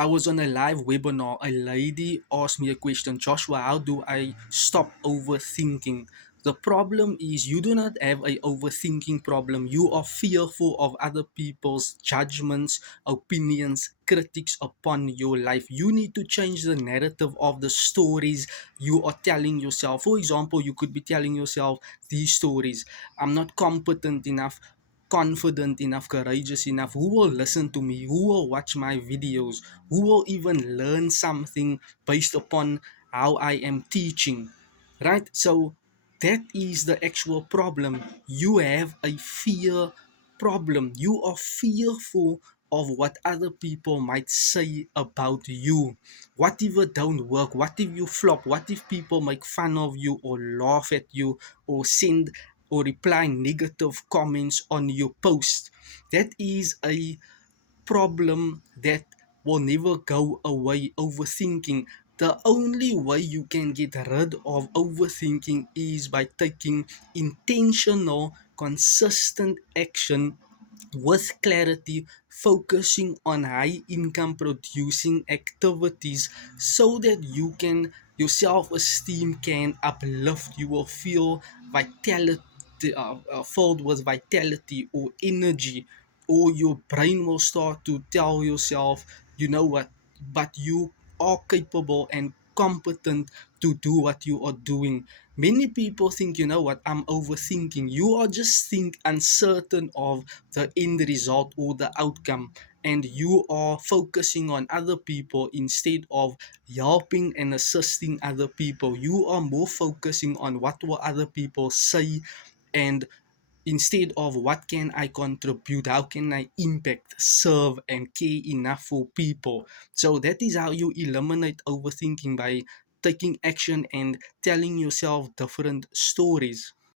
I was on a live webinar. A lady asked me a question, Joshua, how do I stop overthinking? The problem is you do not have a overthinking problem. You are fearful of other people's judgments, opinions, critics upon your life. You need to change the narrative of the stories you are telling yourself. For example, you could be telling yourself these stories. I'm not competent enough, confident enough, courageous enough. Who will listen to me? Who will watch my videos? Who will even learn something based upon how I am teaching? Right? So that is the actual problem. You have a fear problem. You are fearful of what other people might say about you. What if it don't work? What if you flop? What if people make fun of you or laugh at you or send or reply negative comments on your post? That is a problem that will never go away. Overthinking. The only way you can get rid of overthinking is by taking intentional, consistent action with clarity, focusing on high income producing activities so that you can your self-esteem can uplift. You will feel vitality, filled with vitality or energy, or your brain will start to tell yourself, you know what, but you are capable and competent to do what you are doing. Many people think, you know what, I'm overthinking. You are just think uncertain of the end result or the outcome, and you are focusing on other people instead of helping and assisting other people. You are more focusing on what will other people say, and instead of what can I contribute, how can I impact, serve, and care enough for people. So that is how you eliminate overthinking, by taking action and telling yourself different stories.